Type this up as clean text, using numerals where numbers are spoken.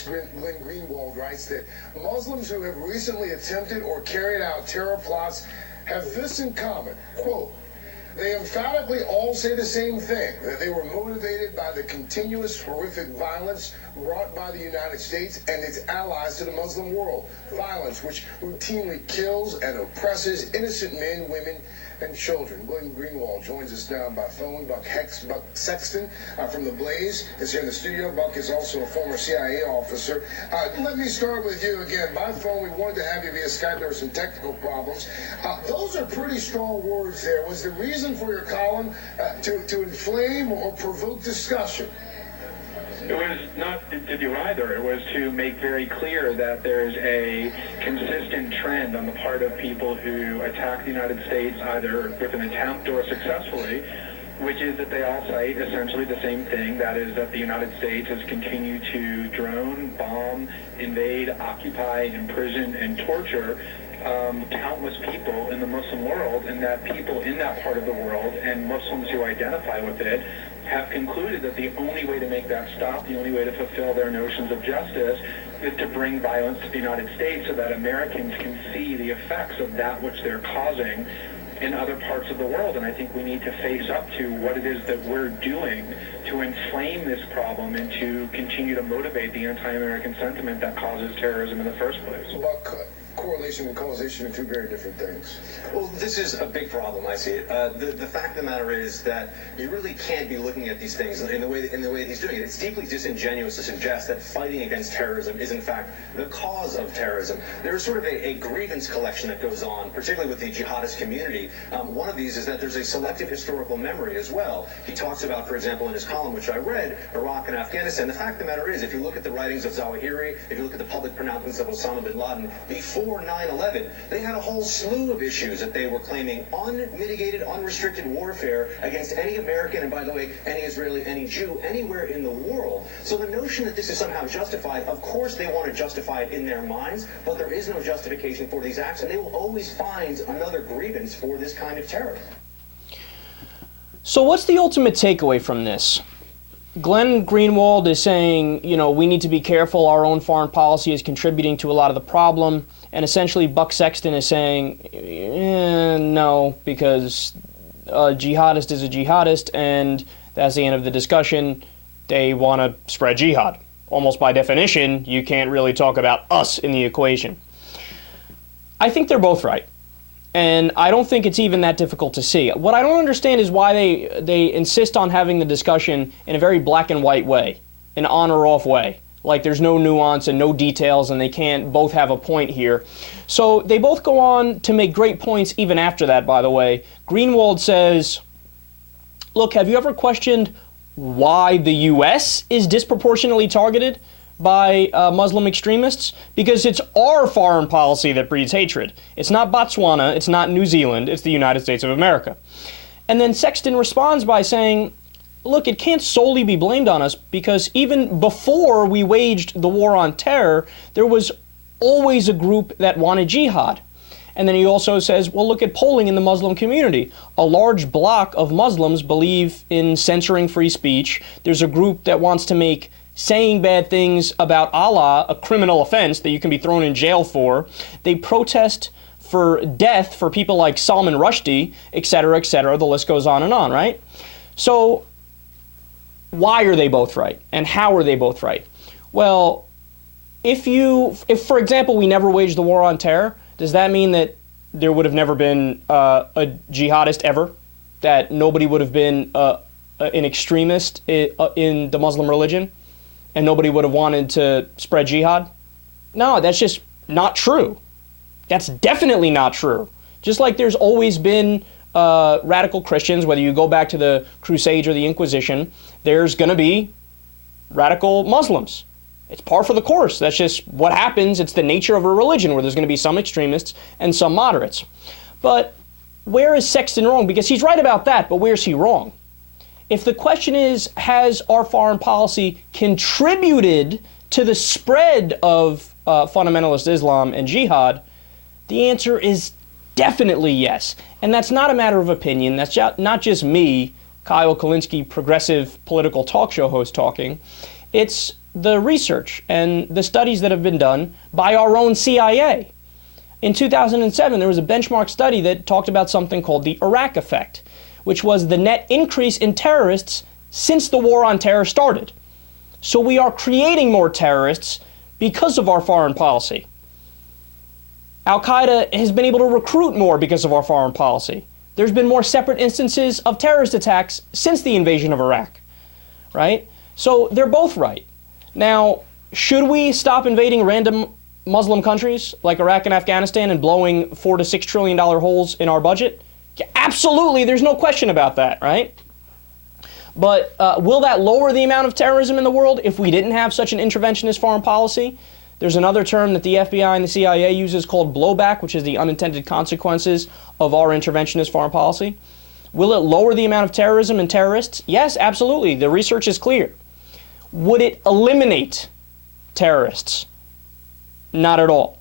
columnist Glenn Greenwald writes that Muslims who have recently attempted or carried out terror plots have this in common, quote, they emphatically all say the same thing, that they were motivated by the continuous horrific violence brought by the United States and its allies to the Muslim world. Violence which routinely kills and oppresses innocent men, women, and children. Glenn Greenwald joins us now by phone. Buck Sexton from TheBlaze is here in the studio. Buck is also a former CIA officer. Let me start with you again. By phone, we wanted to have you via Skype. There were some technical problems. Those are pretty strong words there. Was the reason for your column to inflame or provoke discussion? It was not to do either. It was to make very clear that there's a consistent trend on the part of people who attack the United States either with an attempt or successfully, which is that they all cite essentially the same thing, that is that the United States has continued to drone, bomb, invade, occupy, imprison, and torture countless people in the Muslim world, and that people in that part of the world and Muslims who identify with it have concluded that the only way to make that stop, the only way to fulfill their notions of justice, is to bring violence to the United States so that Americans can see the effects of that which they're causing in other parts of the world. And I think we need to face up to what it is that we're doing to inflame this problem and to continue to motivate the anti-American sentiment that causes terrorism in the first place. Correlation and causation are two very different things. Well, this is a big problem, I see it. The fact of the matter is that you really can't be looking at these things in the way he's doing it. It's deeply disingenuous to suggest that fighting against terrorism is in fact the cause of terrorism. There's sort of a grievance collection that goes on, particularly with the jihadist community. One of these is that there's a selective historical memory as well. He talks about, for example, in his column, which I read, Iraq and Afghanistan. The fact of the matter is, if you look at the writings of Zawahiri, if you look at the public pronouncements of Osama bin Laden, before 9/11, they had a whole slew of issues that they were claiming unmitigated, unrestricted warfare against any American, and by the way, any Israeli, any Jew, anywhere in the world. So the notion that this is somehow justified, of course they want to justify it in their minds, but there is no justification for these acts, and they will always find another grievance for this kind of terror. So what's the ultimate takeaway from this? Glenn Greenwald is saying, you know, we need to be careful. Our own foreign policy is contributing to a lot of the problem. And essentially Buck Sexton is saying, no, because a jihadist is a jihadist, and that's the end of the discussion. They want to spread jihad. Almost by definition, you can't really talk about us in the equation. I think they're both right. And I don't think it's even that difficult to see. What I don't understand is why they insist on having the discussion in a very black and white way, an on or off way. Like there's no nuance and no details, and they can't both have a point here. So they both go on to make great points even after that, by the way. Greenwald says, look, have you ever questioned why the U.S. is disproportionately targeted by Muslim extremists? Because it's our foreign policy that breeds hatred. It's not Botswana, it's not New Zealand, it's the United States of America. And then Sexton responds by saying, look, it can't solely be blamed on us, because even before we waged the war on terror, there was always a group that wanted jihad. And then he also says, well, look at polling in the Muslim community. A large block of Muslims believe in censoring free speech. There's a group that wants to make saying bad things about Allah a criminal offense that you can be thrown in jail for. They protest for death for people like Salman Rushdie, etc., etc. The list goes on, right? So why are they both right? And how are they both right? Well, if for example, we never waged the war on terror, does that mean that there would have never been a jihadist ever? That nobody would have been an extremist in the Muslim religion? And nobody would have wanted to spread jihad? No, that's just not true. That's definitely not true. Just like there's always been radical Christians, whether you go back to the Crusades or the Inquisition, there's going to be radical Muslims. It's par for the course. That's just what happens. It's the nature of a religion where there's going to be some extremists and some moderates. But where is Sexton wrong? Because he's right about that, but where's he wrong? If the question is, has our foreign policy contributed to the spread of fundamentalist Islam and jihad, the answer is definitely yes. And that's not a matter of opinion. That's not just me, Kyle Kulinski, progressive political talk show host, talking. It's the research and the studies that have been done by our own CIA. In 2007, there was a benchmark study that talked about something called the Iraq effect, which was the net increase in terrorists since the war on terror started. So we are creating more terrorists because of our foreign policy. Al-Qaeda has been able to recruit more because of our foreign policy. There's been more separate instances of terrorist attacks since the invasion of Iraq, right? So they're both right. Now, should we stop invading random Muslim countries like Iraq and Afghanistan and blowing $4 to $6 trillion holes in our budget? Yeah, absolutely, there's no question about that, right? But will that lower the amount of terrorism in the world if we didn't have such an interventionist foreign policy? There's another term that the FBI and the CIA uses called blowback, which is the unintended consequences of our interventionist foreign policy. Will it lower the amount of terrorism and terrorists? Yes, absolutely. The research is clear. Would it eliminate terrorists? Not at all.